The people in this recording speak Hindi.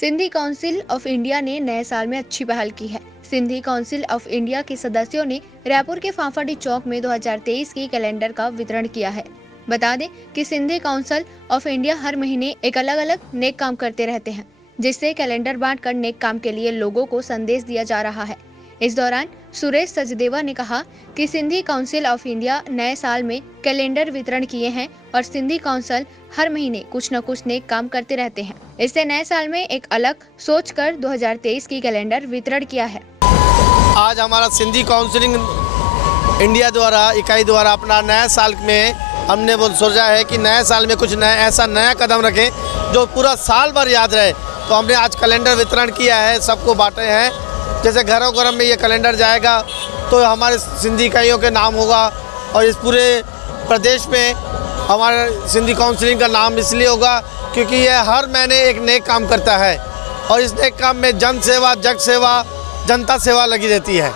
सिंधी काउंसिल ऑफ इंडिया ने नए साल में अच्छी पहल की है। सिंधी काउंसिल ऑफ इंडिया के सदस्यों ने रायपुर के फाफाडी चौक में 2023 की कैलेंडर का वितरण किया है। बता दें कि सिंधी काउंसिल ऑफ इंडिया हर महीने एक अलग अलग नेक काम करते रहते हैं, जिससे कैलेंडर बांटकर नेक काम के लिए लोगों को संदेश दिया जा रहा है। इस दौरान सुरेश सचदेवा ने कहा कि सिंधी काउंसिल ऑफ इंडिया नए साल में कैलेंडर वितरण किए हैं और सिंधी काउंसिल हर महीने कुछ न कुछ नेक काम करते रहते हैं। इससे नए साल में एक अलग सोचकर 2023 की कैलेंडर वितरण किया है। आज हमारा सिंधी काउंसिलिंग इंडिया द्वारा इकाई द्वारा अपना नए साल में हमने सोचा है कि नए साल में कुछ ऐसा नया कदम रखें जो पूरा साल भर याद रहे। तो हमने आज कैलेंडर वितरण किया है, सबको बांटे हैं। जैसे घरों घरों में ये कैलेंडर जाएगा तो हमारे सिंधी इकाइयों के नाम होगा और इस पूरे प्रदेश में हमारे सिंधी काउंसिलिंग का नाम इसलिए होगा क्योंकि ये हर महीने एक नेक काम करता है और इस नेक काम में जन सेवा, जग सेवा, जनता सेवा लगी रहती है।